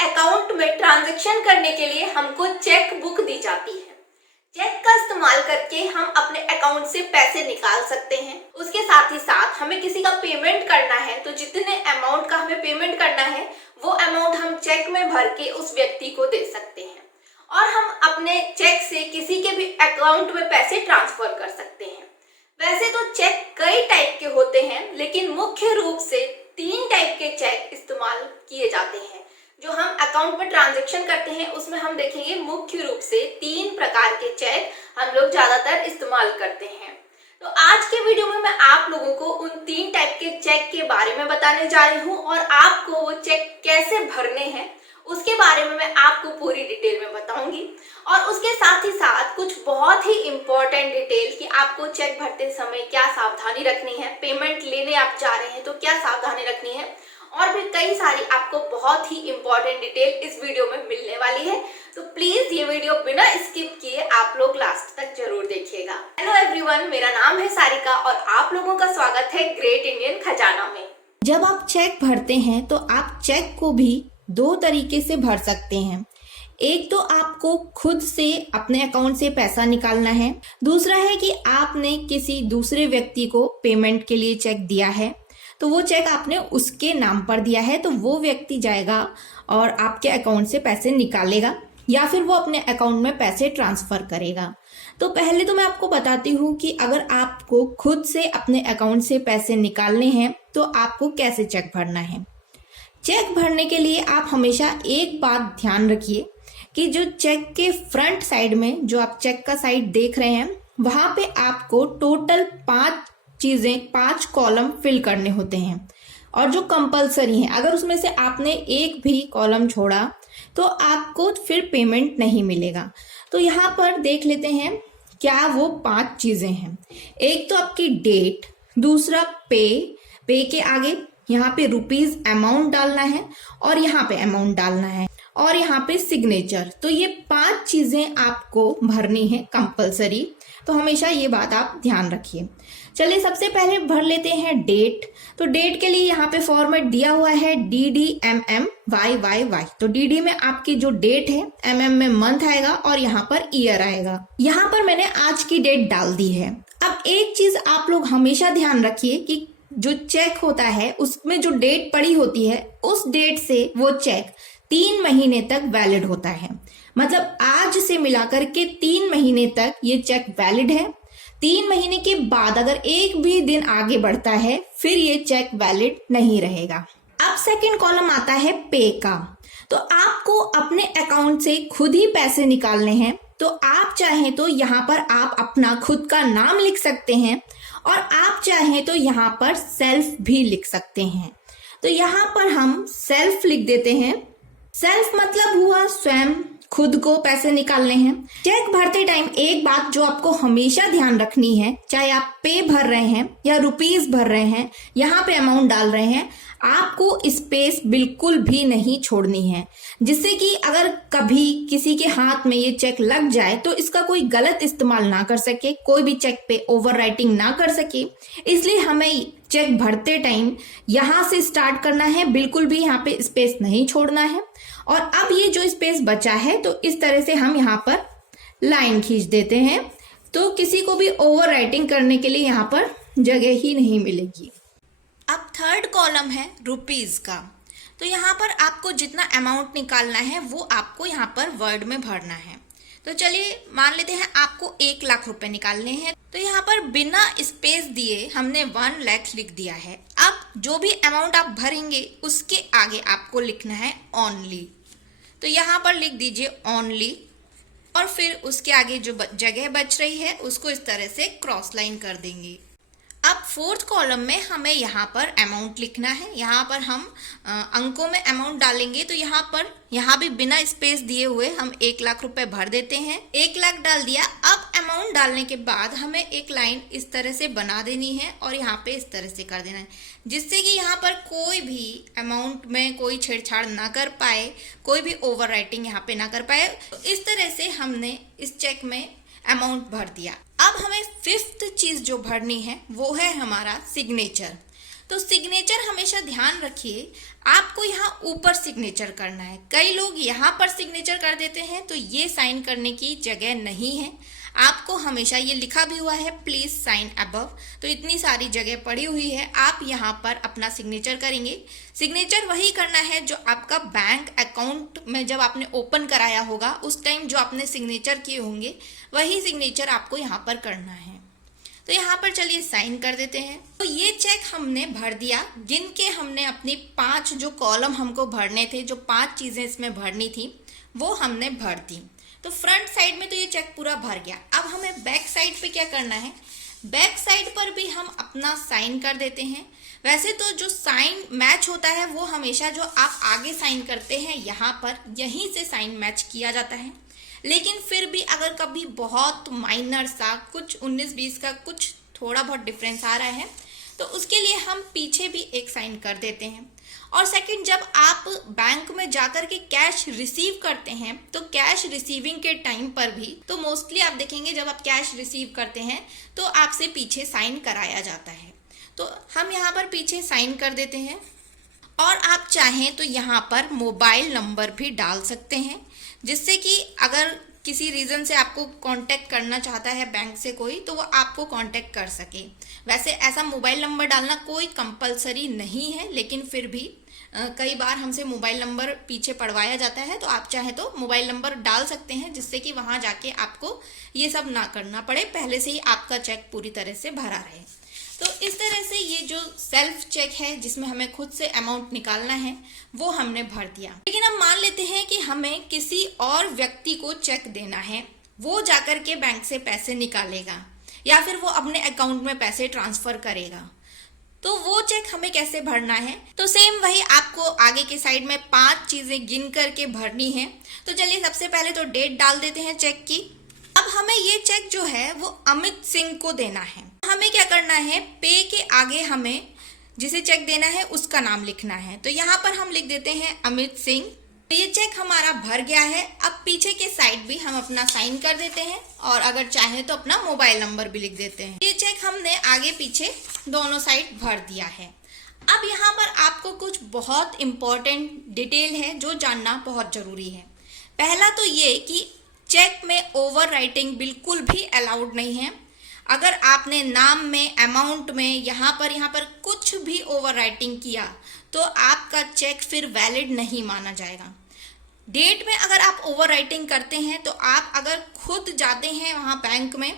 Account में transaction करने के लिए हमको चेक बुक दी जाती है। चेक का इस्तेमाल करके हम अपने अकाउंट से पैसे निकाल सकते हैं। उसके साथ ही साथ हमें किसी का पेमेंट करना है तो जितने अमाउंट का हमें पेमेंट करना है वो अमाउंट हम चेक में भर के उस व्यक्ति को दे सकते हैं और हम अपने चेक से किसी के भी अकाउंट में पैसे ट्रांसफर कर सकते हैं। वैसे तो चेक कई टाइप के होते हैं, लेकिन मुख्य रूप से 3 टाइप के चेक इस्तेमाल किए जाते हैं। जो हम अकाउंट में ट्रांजैक्शन करते हैं उसमें हम देखेंगे मुख्य रूप से 3 प्रकार के चेक हम लोग ज्यादातर इस्तेमाल करते हैं। तो आज के वीडियो में मैं आप लोगों को उन 3 टाइप के चेक के बारे में बताने जा रही हूँ और आपको वो चेक कैसे भरने हैं उसके बारे में मैं आपको पूरी डिटेल में बताऊंगी। और उसके साथ ही साथ कुछ बहुत ही इम्पोर्टेंट डिटेल कि आपको चेक भरते समय क्या सावधानी रखनी है, पेमेंट लेने आप जा रहे हैं तो क्या सावधानी रखनी है, और भी कई सारी आपको बहुत ही इम्पोर्टेंट डिटेल इस वीडियो में मिलने वाली है। तो प्लीज ये वीडियो बिना स्किप किए आप लोग लास्ट तक जरूर देखिएगा। हेलो एवरीवन, मेरा नाम है सारिका और आप लोगों का स्वागत है ग्रेट इंडियन खजाना में। जब आप चेक भरते हैं तो आप चेक को भी 2 तरीके से भर सकते हैं। एक तो आपको खुद से अपने अकाउंट से पैसा निकालना है, दूसरा है कि आपने किसी दूसरे व्यक्ति को पेमेंट के लिए चेक दिया है तो वो चेक आपने उसके नाम पर दिया है तो वो व्यक्ति जाएगा और आपके अकाउंट से पैसे निकालेगा या फिर वो अपने अकाउंट में पैसे ट्रांसफर करेगा। तो पहले तो मैं आपको बताती हूँ कि अगर आपको खुद से अपने अकाउंट से पैसे निकालने हैं तो आपको कैसे चेक भरना है। चेक भरने के लिए आप हमेशा एक बात ध्यान रखिए कि जो चेक के फ्रंट साइड में जो आप चेक का साइड देख रहे हैं वहां पे आपको टोटल 5 कॉलम फिल करने होते हैं और जो कंपलसरी हैं। अगर उसमें से आपने एक भी कॉलम छोड़ा तो आपको फिर पेमेंट नहीं मिलेगा। तो यहाँ पर देख लेते हैं क्या वो 5 चीजें हैं। एक तो आपकी डेट, दूसरा पे के आगे यहाँ पे रुपीज अमाउंट डालना है और यहाँ पे अमाउंट डालना है और यहाँ पे सिग्नेचर। तो ये 5 चीजें आपको भरनी है कंपलसरी। तो हमेशा ये बात आप ध्यान रखिए। चलिए सबसे पहले भर लेते हैं डेट। तो डेट के लिए यहाँ पे फॉर्मेट दिया हुआ है DDMMYYY। तो DD में आपकी जो डेट है, MM में मंथ आएगा और यहाँ पर ईयर आएगा। यहाँ पर मैंने आज की डेट डाल दी है। अब एक चीज आप लोग हमेशा ध्यान रखिए कि जो चेक होता है उसमें जो डेट पड़ी होती है उस डेट से वो चेक 3 महीने तक वैलिड होता है। मतलब आज से मिलाकर के 3 महीने तक ये चेक वैलिड है। 3 महीने के बाद अगर एक भी दिन आगे बढ़ता है फिर ये चेक वैलिड नहीं रहेगा। अब सेकंड कॉलम आता है पे का। तो आपको अपने अकाउंट से खुद ही पैसे निकालने हैं तो आप चाहें तो यहाँ पर आप अपना खुद का नाम लिख सकते हैं और आप चाहें तो यहाँ पर सेल्फ भी लिख सकते हैं। तो यहाँ पर हम सेल्फ लिख देते हैं। सेल्फ मतलब हुआ स्वयं, खुद को पैसे निकालने हैं। चेक भरते टाइम एक बात जो आपको हमेशा ध्यान रखनी है, चाहे आप पे भर रहे हैं या रुपीस भर रहे हैं, यहाँ पे अमाउंट डाल रहे हैं, आपको स्पेस बिल्कुल भी नहीं छोड़नी है, जिससे कि अगर कभी किसी के हाथ में ये चेक लग जाए तो इसका कोई गलत इस्तेमाल ना कर सके, कोई भी चेक पे ओवर राइटिंग ना कर सके। इसलिए हमें चेक भरते टाइम यहाँ से स्टार्ट करना है, बिल्कुल भी यहाँ पे स्पेस नहीं छोड़ना है। और अब ये जो स्पेस बचा है तो इस तरह से हम यहाँ पर लाइन खींच देते हैं तो किसी को भी ओवर राइटिंग करने के लिए यहाँ पर जगह ही नहीं मिलेगी। अब थर्ड कॉलम है रुपीज का। तो यहाँ पर आपको जितना अमाउंट निकालना है वो आपको यहाँ पर वर्ड में भरना है। तो चलिए मान लेते हैं आपको 1 लाख रुपए निकालने हैं। तो यहाँ पर बिना स्पेस दिए हमने 1 लाख लिख दिया है। अब जो भी अमाउंट आप भरेंगे उसके आगे आपको लिखना है ओनली। तो यहाँ पर लिख दीजिए ओनली और फिर उसके आगे जो जगह बच रही है उसको इस तरह से क्रॉस लाइन कर देंगे। अब फोर्थ कॉलम में हमें यहाँ पर अमाउंट लिखना है। यहाँ पर हम अंकों में अमाउंट डालेंगे। तो यहाँ भी बिना स्पेस दिए हुए हम 1 लाख रुपए भर देते हैं। 1 लाख डाल दिया। अब अमाउंट डालने के बाद हमें एक लाइन इस तरह से बना देनी है और यहाँ पे इस तरह से कर देना है, जिससे कि यहाँ पर कोई भी अमाउंट में कोई छेड़छाड़ ना कर पाए, कोई भी ओवर राइटिंग यहाँ पे ना कर पाए। तो इस तरह से हमने इस चेक में अमाउंट भर दिया। अब हमें 5th चीज जो भरनी है वो है हमारा सिग्नेचर। तो सिग्नेचर हमेशा ध्यान रखिए, आपको यहाँ ऊपर सिग्नेचर करना है। कई लोग यहाँ पर सिग्नेचर कर देते हैं, तो ये साइन करने की जगह नहीं है। आपको हमेशा, ये लिखा भी हुआ है प्लीज साइन अबव, तो इतनी सारी जगह पड़ी हुई है, आप यहाँ पर अपना सिग्नेचर करेंगे। सिग्नेचर वही करना है जो आपका बैंक अकाउंट में जब आपने ओपन कराया होगा उस टाइम जो आपने सिग्नेचर किए होंगे वही सिग्नेचर आपको यहाँ पर करना है। तो यहाँ पर चलिए साइन कर देते हैं। तो ये चेक हमने भर दिया, गिन के हमने अपनी 5 जो कॉलम हमको भरने थे, जो 5 चीजें इसमें भरनी थी वो हमने भर दी। तो फ्रंट साइड में तो ये चेक पूरा भर गया। अब हमें बैक साइड पे क्या करना है, बैक साइड पर भी हम अपना साइन कर देते हैं। वैसे तो जो साइन मैच होता है वो हमेशा जो आप आगे साइन करते हैं यहाँ पर, यहीं से साइन मैच किया जाता है। लेकिन फिर भी अगर कभी बहुत माइनर सा कुछ 19-20 का कुछ थोड़ा बहुत डिफरेंस आ रहा है तो उसके लिए हम पीछे भी एक साइन कर देते हैं। और सेकंड, जब आप बैंक में जाकर के कैश रिसीव करते हैं तो कैश रिसीविंग के टाइम पर भी तो मोस्टली आप देखेंगे जब आप कैश रिसीव करते हैं तो आपसे पीछे साइन कराया जाता है। तो हम यहाँ पर पीछे साइन कर देते हैं। और आप चाहें तो यहाँ पर मोबाइल नंबर भी डाल सकते हैं, जिससे कि अगर किसी रीज़न से आपको कांटेक्ट करना चाहता है बैंक से कोई, तो वो आपको कांटेक्ट कर सके। वैसे ऐसा मोबाइल नंबर डालना कोई कंपलसरी नहीं है, लेकिन फिर भी कई बार हमसे मोबाइल नंबर पीछे पड़वाया जाता है, तो आप चाहे तो मोबाइल नंबर डाल सकते हैं, जिससे कि वहाँ जाके आपको ये सब ना करना पड़े, पहले से ही आपका चेक पूरी तरह से भरा रहे। तो इस तरह से ये जो सेल्फ चेक है जिसमें हमें खुद से अमाउंट निकालना है वो हमने भर दिया। लेकिन अब मान लेते हैं कि हमें किसी और व्यक्ति को चेक देना है, वो जाकर के बैंक से पैसे निकालेगा या फिर वो अपने अकाउंट में पैसे ट्रांसफर करेगा, तो वो चेक हमें कैसे भरना है। तो सेम वही आपको आगे के साइड में 5 चीजें गिन करके भरनी है। तो चलिए सबसे पहले तो डेट डाल देते हैं चेक की। अब हमें ये चेक जो है वो अमित सिंह को देना है। हमें क्या करना है, पे के आगे हमें जिसे चेक देना है उसका नाम लिखना है। तो यहाँ पर हम लिख देते हैं अमित सिंह। तो ये चेक हमारा भर गया है। अब पीछे के साइड भी हम अपना साइन कर देते हैं और अगर चाहें तो अपना मोबाइल नंबर भी लिख देते हैं। ये चेक हमने आगे पीछे दोनों साइड भर दिया है। अब यहाँ पर आपको कुछ बहुत इम्पोर्टेंट डिटेल है जो जानना बहुत जरूरी है। पहला तो ये कि चेक में ओवर राइटिंग बिल्कुल भी अलाउड नहीं है। अगर आपने नाम में, अमाउंट में, यहाँ पर कुछ भी ओवर राइटिंग किया तो आपका चेक फिर वैलिड नहीं माना जाएगा। डेट में अगर आप ओवर राइटिंग करते हैं तो आप अगर खुद जाते हैं वहाँ बैंक में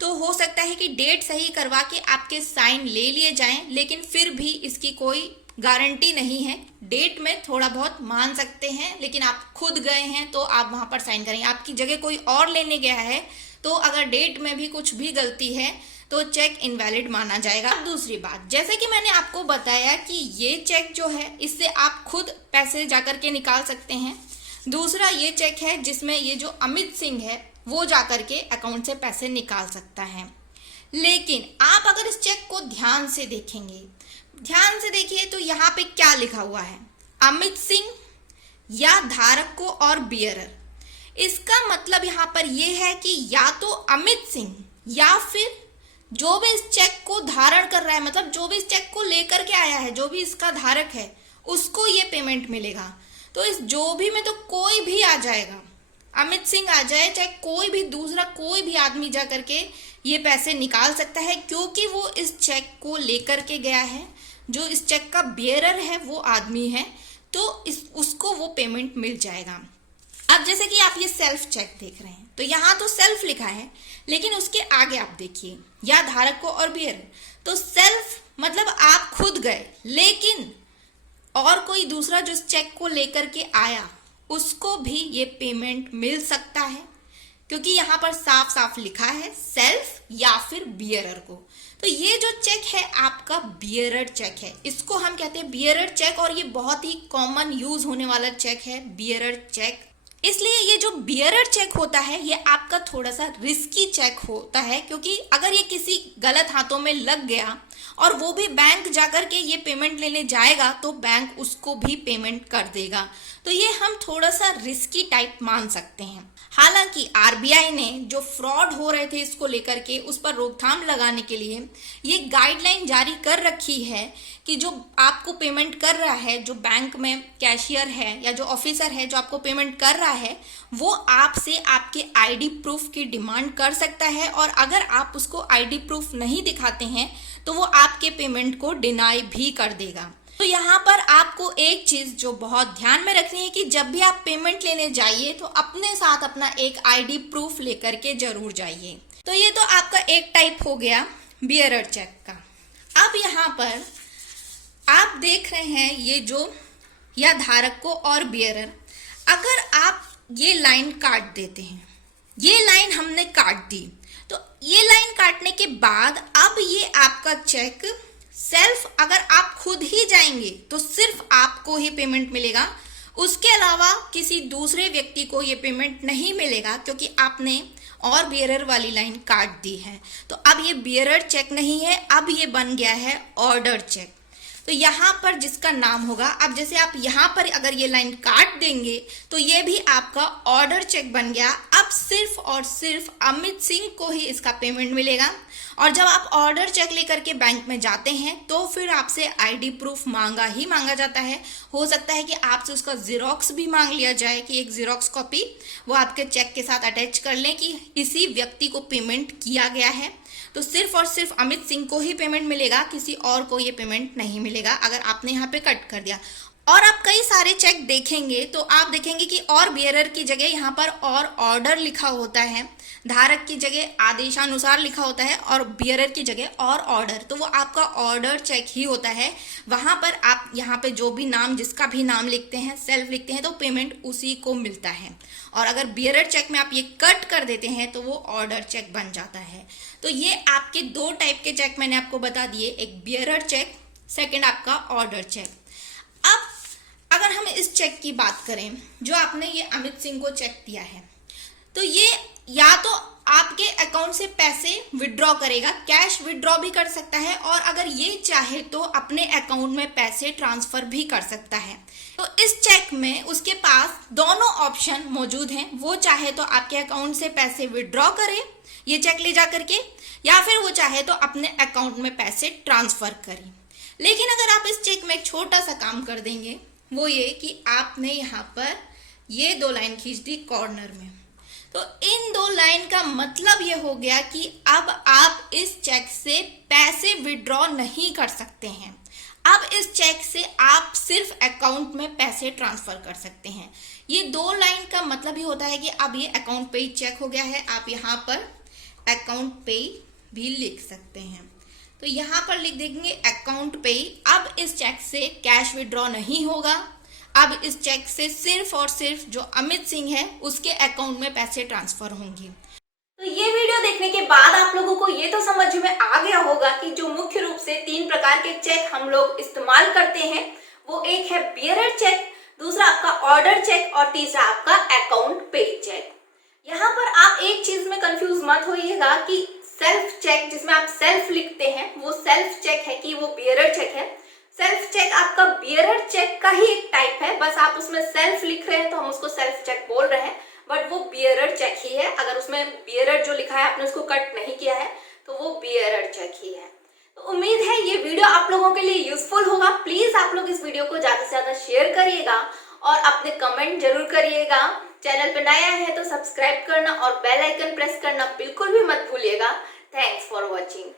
तो हो सकता है कि डेट सही करवा के आपके साइन ले लिए जाएं, लेकिन फिर भी इसकी कोई गारंटी नहीं है। डेट में थोड़ा बहुत मान सकते हैं, लेकिन आप खुद गए हैं तो आप वहाँ पर साइन करेंगे। आपकी जगह कोई और लेने गया है तो अगर डेट में भी कुछ भी गलती है तो चेक इनवैलिड माना जाएगा। अब दूसरी बात, जैसे कि मैंने आपको बताया कि ये चेक जो है इससे आप खुद पैसे जाकर के निकाल सकते हैं। दूसरा ये चेक है जिसमें ये जो अमित सिंह है वो जाकर के अकाउंट से पैसे निकाल सकता है। लेकिन आप अगर इस चेक को ध्यान से देखेंगे, ध्यान से देखिए तो यहाँ पे क्या लिखा हुआ है, अमित सिंह या धारक को और बियरर। इसका मतलब यहाँ पर यह है कि या तो अमित सिंह या फिर जो भी इस चेक को धारण कर रहा है, मतलब जो भी इस चेक को लेकर के आया है, जो भी इसका धारक है, उसको ये पेमेंट मिलेगा। तो इस जो भी में तो कोई भी आ जाएगा, अमित सिंह आ जाए चाहे कोई भी दूसरा कोई भी आदमी जा करके ये पैसे निकाल सकता है, क्योंकि वो इस चेक को लेकर के गया है। जो इस चेक का बियरर है वो आदमी है, तो उसको वो पेमेंट मिल जाएगा। अब जैसे कि आप ये सेल्फ चेक देख रहे हैं तो यहाँ तो सेल्फ लिखा है, लेकिन उसके आगे आप देखिए या धारक को और बियरर, तो सेल्फ मतलब आप खुद गए, लेकिन और कोई दूसरा जो इस चेक को लेकर के आया उसको भी ये पेमेंट मिल सकता है, क्योंकि यहाँ पर साफ साफ लिखा है सेल्फ या फिर बियरर को। तो ये जो चेक है आपका बियरर चेक है, इसको हम कहते हैं बियरर चेक, और ये बहुत ही कॉमन यूज होने वाला चेक है बियरर चेक। इसलिए ये जो बियरर चेक होता है ये आपका थोड़ा सा रिस्की चेक होता है, क्योंकि अगर ये किसी गलत हाथों में लग गया और वो भी बैंक जाकर के ये पेमेंट लेने जाएगा तो बैंक उसको भी पेमेंट कर देगा। तो ये हम थोड़ा सा रिस्की टाइप मान सकते हैं। हालांकि आरबीआई ने जो फ्रॉड हो रहे थे इसको लेकर के उस पर रोकथाम लगाने के लिए ये गाइडलाइन जारी कर रखी है कि जो आपको पेमेंट कर रहा है, जो बैंक में कैशियर है या जो ऑफिसर है जो आपको पेमेंट कर रहा है, वो आपसे आपके आईडी प्रूफ की डिमांड कर सकता है, और अगर आप उसको आईडी प्रूफ नहीं दिखाते हैं तो वो आपके पेमेंट को डिनाई भी कर देगा। तो यहाँ पर आपको एक चीज जो बहुत ध्यान में रखनी है कि जब भी आप पेमेंट लेने जाइए तो अपने साथ अपना एक आईडी प्रूफ लेकर के जरूर जाइए। तो ये तो आपका एक टाइप हो गया बियरर चेक का। अब यहाँ पर आप देख रहे हैं ये जो या धारक को और बियरर, अगर आप ये लाइन काट देते हैं, ये लाइन हमने काट दी, तो ये लाइन काटने के बाद अब ये आपका चेक सेल्फ, अगर आप खुद ही जाएंगे तो सिर्फ आपको ही पेमेंट मिलेगा, उसके अलावा किसी दूसरे व्यक्ति को ये पेमेंट नहीं मिलेगा, क्योंकि आपने और बियरर वाली लाइन काट दी है। तो अब ये बियरर चेक नहीं है, अब ये बन गया है ऑर्डर चेक। तो यहाँ पर जिसका नाम होगा, अब जैसे आप यहाँ पर अगर ये लाइन काट देंगे तो ये भी आपका ऑर्डर चेक बन गया। अब सिर्फ और सिर्फ अमित सिंह को ही इसका पेमेंट मिलेगा। और जब आप ऑर्डर चेक लेकर के बैंक में जाते हैं तो फिर आपसे आईडी प्रूफ मांगा ही मांगा जाता है। हो सकता है कि आपसे उसका जीरोक्स भी मांग लिया जाए कि एक जीरोक्स कॉपी वो आपके चेक के साथ अटैच कर लें कि इसी व्यक्ति को पेमेंट किया गया है। तो सिर्फ और सिर्फ अमित सिंह को ही पेमेंट मिलेगा, किसी और को ये पेमेंट नहीं मिलेगा अगर आपने यहाँ पे कट कर दिया। और आप कई सारे चेक देखेंगे तो आप देखेंगे कि और बियरर की जगह यहाँ पर और ऑर्डर लिखा होता है, धारक की जगह आदेशानुसार लिखा होता है, और बियरर की जगह और ऑर्डर, तो वो आपका ऑर्डर चेक ही होता है। वहाँ पर आप यहाँ पे जो भी नाम, जिसका भी नाम लिखते हैं, सेल्फ लिखते हैं, तो पेमेंट उसी को मिलता है। और अगर बियरर चेक में आप ये कट कर देते हैं तो वो ऑर्डर चेक बन जाता है। तो ये आपके दो टाइप के चेक मैंने आपको बता दिए, एक बियरर चेक, सेकेंड आपका ऑर्डर चेक। अब अगर हम इस चेक की बात करें जो आपने ये अमित सिंह को चेक दिया है, तो ये या तो आपके अकाउंट से पैसे विड्रॉ करेगा, कैश विड्रॉ भी कर सकता है, और अगर ये चाहे तो अपने अकाउंट में पैसे ट्रांसफर भी कर सकता है। तो इस चेक में उसके पास दोनों ऑप्शन मौजूद हैं। वो चाहे तो आपके अकाउंट से पैसे विड्रॉ करे ये चेक ले जा करके, या फिर वो चाहे तो अपने अकाउंट में पैसे ट्रांसफर करे। लेकिन अगर आप इस चेक में एक छोटा सा काम कर देंगे, वो ये कि आपने यहाँ पर ये दो लाइन खींच दी कॉर्नर में, तो इन दो लाइन का मतलब ये हो गया कि अब आप इस चेक से पैसे विड्रॉ नहीं कर सकते हैं। अब इस चेक से आप सिर्फ अकाउंट में पैसे ट्रांसफर कर सकते हैं। ये दो लाइन का मतलब ही होता है कि अब ये अकाउंट पे ही चेक हो गया है। आप यहाँ पर अकाउंट पे भी लिख सकते हैं, तो यहाँ पर लिख देंगे अकाउंट पे। अब इस चेक से कैश विड्रॉ नहीं होगा, अब इस चेक से सिर्फ और सिर्फ जो अमित सिंह है उसके अकाउंट में पैसे ट्रांसफर होंगे। तो ये वीडियो देखने के बाद आप लोगों को ये तो समझ में आ गया होगा कि जो मुख्य रूप से 3 प्रकार के चेक हम लोग इस्तेमाल करते हैं, वो एक है बियरर चेक, दूसरा आपका ऑर्डर चेक, और तीसरा आपका अकाउंट पे चेक। यहाँ पर आप एक चीज में कंफ्यूज मत होइएगा कि सेल्फ चेक, जिसमें आप सेल्फ लिखते हैं, वो सेल्फ चेक है कि वो बियरर चेक है। सेल्फ चेक आपका बियरर चेक का ही एक टाइप है, बस आप उसमें सेल्फ लिख रहे हैं तो हम उसको सेल्फ चेक बोल रहे हैं, बट वो बियरर चेक ही है। अगर उसमें बियरर जो लिखा है आपने उसको कट नहीं किया है तो वो बियरर चेक ही है। तो उम्मीद है ये वीडियो आप लोगों के लिए यूजफुल होगा। प्लीज आप लोग इस वीडियो को ज्यादा से ज्यादा शेयर करिएगा और अपने कमेंट जरूर करिएगा। चैनल पे नया है तो सब्सक्राइब करना और बेल आइकन प्रेस करना बिल्कुल भी मत भूलिएगा। Thanks for watching.